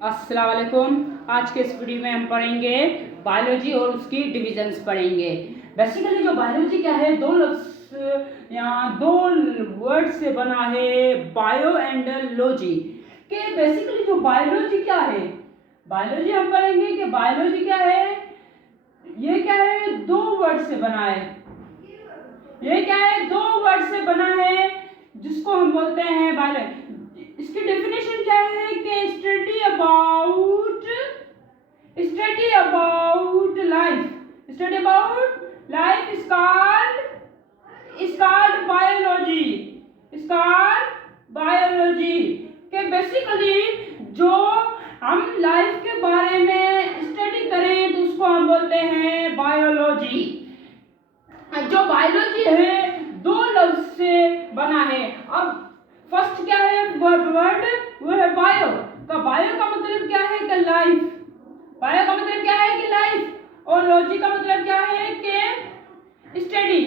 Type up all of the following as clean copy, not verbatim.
अस्सलाम वालेकुम। आज के इस वीडियो में हम पढ़ेंगे बायोलॉजी और उसकी डिविजन्स पढ़ेंगे। बेसिकली जो बायोलॉजी क्या है, दो लफ्ज यहाँ दो वर्ड से बना है, बायो एंड लॉजी। के बेसिकली जो बायोलॉजी क्या है, बायोलॉजी हम पढ़ेंगे कि बायोलॉजी क्या है। ये क्या है, दो वर्ड से बना है। ये क्या है, दो वर्ड से बना है, जिसको हम बोलते हैं बायोलॉजी। इसकी डेफिनेशन क्या है कि study about life is called biology. के बेसिकली जो हम लाइफ के बारे में स्टडी करें तो उसको हम बोलते हैं बायोलॉजी। जो बायोलॉजी है दो लफ्ज से बना है। अब फर्स्ट क्या है वर्ड, वो है बायो। तो बायो का मतलब क्या है कि लाइफ, बायो का मतलब क्या है कि लाइफ, और लॉजी का मतलब क्या है कि स्टडी।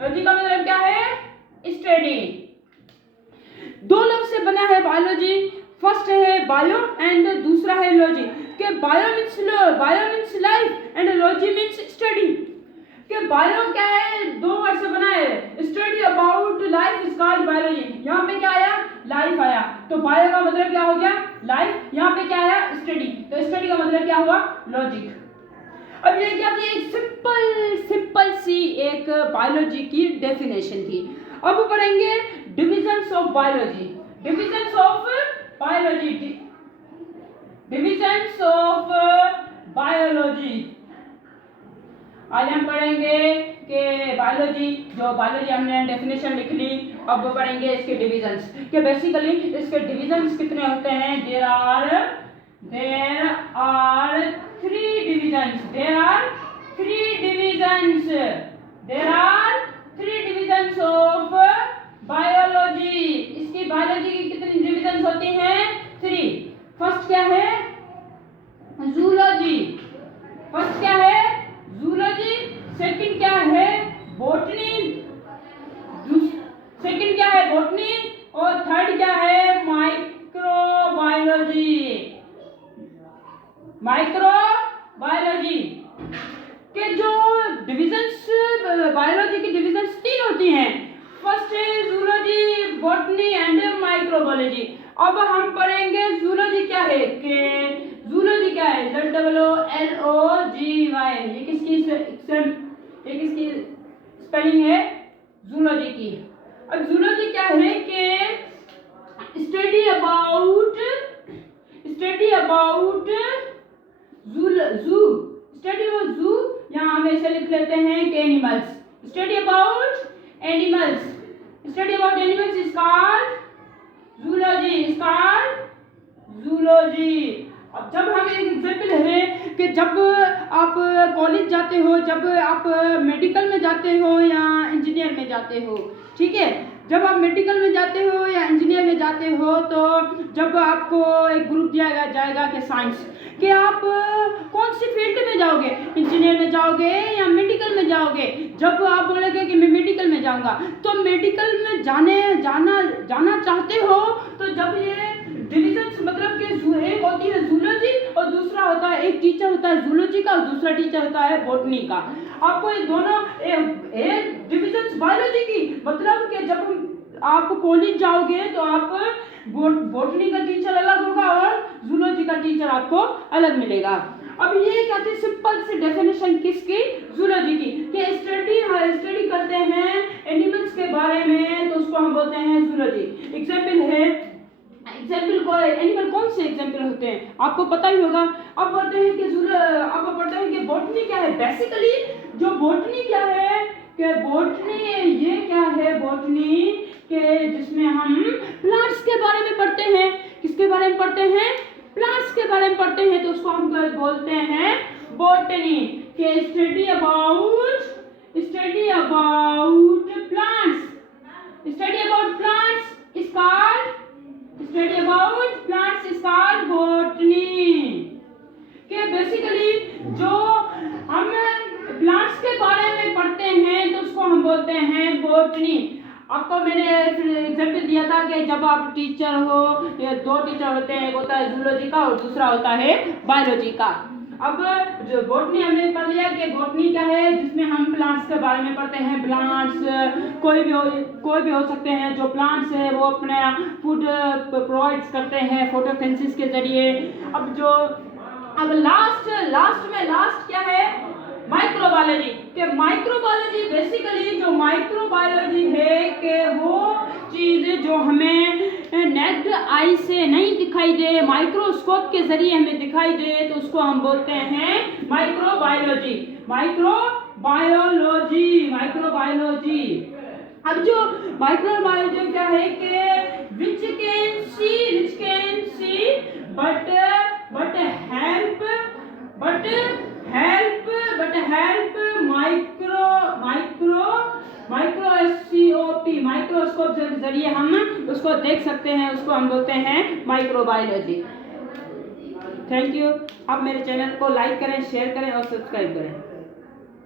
लॉजी का मतलब क्या है, स्टडी। दो लफ्ज से बना है बायोलॉजी। फर्स्ट है बायो एंड दूसरा है लॉजी। कि bio means life and logy means study. कि बायो क्या है, दो वर्ड से बना है। Study about life is called biology. यहाँ पे क्या आया, लाइफ आया, तो बायो का मतलब क्या हो गया, लाइफ। यहाँ पे क्या आया, स्टडी, तो स्टडी का मतलब क्या हुआ, लॉजिक। अब ये क्या थी, एक सिंपल सी एक बायोलॉजी की डेफिनेशन थी। अब पढ़ेंगे divisions of biology. Divisions of biology आज हम पढ़ेंगे कि बायोलॉजी हमने डेफिनेशन लिख ली। अब पढ़ेंगे इसके डिविजन्स। कि बेसिकली इसके डिविजन्स कितने होते हैं, there are three divisions of biology. इसकी बायोलॉजी की कितनी डिविजन्स होती हैं, थ्री। फर्स्ट क्या है, जूलॉजी। सेकंड क्या है, बॉटनी। और थर्ड क्या है, माइक्रोबायोलॉजी। के जो डिविजन्स बायोलॉजी की डिविजन्स तीन होती हैं। फर्स्ट है जूलॉजी, बॉटनी एंड माइक्रोबायोलॉजी। अब हम पढ़ेंगे जूलॉजी क्या है। जूलॉजी क्या है, ZOOLOGY। ये किसकी स्पेलिंग है, जूलॉजी की। अब जूलॉजी क्या है कि स्टडी अबाउट जू। यहाँ हम ऐसे लिख लेते हैं कि animals. Study about animals is called zoology. अब जब हम एक एग्जाम्पल है कि जब आप कॉलेज जाते हो, जब आप मेडिकल में जाते हो या इंजीनियर में जाते हो, ठीक है, जब आप मेडिकल में जाते हो या इंजीनियर में जाते हो तो जब आपको एक ग्रुप दिया जाएगा कि साइंस, कि आप कौन सी फील्ड में जाओगे, इंजीनियर में जाओगे या मेडिकल में जाओगे। जब आप बोलोगे कि मैं मेडिकल में जाऊंगा, तो मेडिकल में जाना चाहते हो, तो जब ये डिविजन्स मतलब कि एक होती है जूलॉजी और दूसरा होता है, एक टीचर होता है जूलॉजी का और दूसरा टीचर होता है बॉटनी का। आपको ये दोनों एक डिविजन्स बायोलॉजी की मतलब कि जब आप कॉलेज जाओगे तो आप बॉटनी का टीचर अलग होगा और जूलॉजी का टीचर आपको अलग मिलेगा। अब ये क्या थी, सिंपल सी डेफिनेशन किसकी, जूलॉजी की। कि स्टडी करते हैं एनिमल्स के बारे में तो उसको हम बोलते हैं जूलॉजी। एग्जाम्पल को एनिमल कौन से एग्जाम्पल होते हैं आपको पता ही होगा। अब पढ़ते हैं कि बॉटनी क्या है। बेसिकली जो बॉटनी क्या है कि बॉटनी के जिसमें हम प्लांट्स के बारे में पढ़ते हैं। किसके बारे में पढ़ते हैं, प्लांट्स के बारे में पढ़ते हैं, तो उसको हम बोलते हैं बॉटनी। के study about plants is called botany. के बेसिकली जो हम प्लांट्स के बारे में पढ़ते हैं तो उसको हम बोलते हैं बॉटनी। आपको मैंने एग्जाम्पल दिया था कि जब आप टीचर हो, या दो टीचर होते हैं, एक होता है जूलॉजी का और दूसरा होता है बायोलॉजी का। अब जो बॉटनी हमने पढ़ लिया कि बॉटनी क्या है, जिसमें हम प्लांट्स के बारे में पढ़ते हैं। प्लांट्स कोई भी हो सकते हैं। जो प्लांट्स है वो अपने फूड प्रोवाइड्स करते हैं फोटोसिंथेसिस के जरिए। अब लास्ट क्या है, माइक्रोबायोलॉजी। के माइक्रोबायोलॉजी बेसिकली जो माइक्रोबायोलॉजी है कि वो चीज़ें जो हमें नेक्ड आई से नहीं दिखाई दे, माइक्रोस्कोप के जरिए हमें दिखाई दे, तो उसको हम बोलते हैं माइक्रोबायोलॉजी। माइक्रोबायोलॉजी। अब जो माइक्रोबायोलॉजी क्या है कि which can see but help microscope के जरिए हम उसको देख सकते हैं, उसको हम बोलते हैं माइक्रोबायोलॉजी। Thank you. आप मेरे चैनल को लाइक करें, शेयर करें और सब्सक्राइब करें।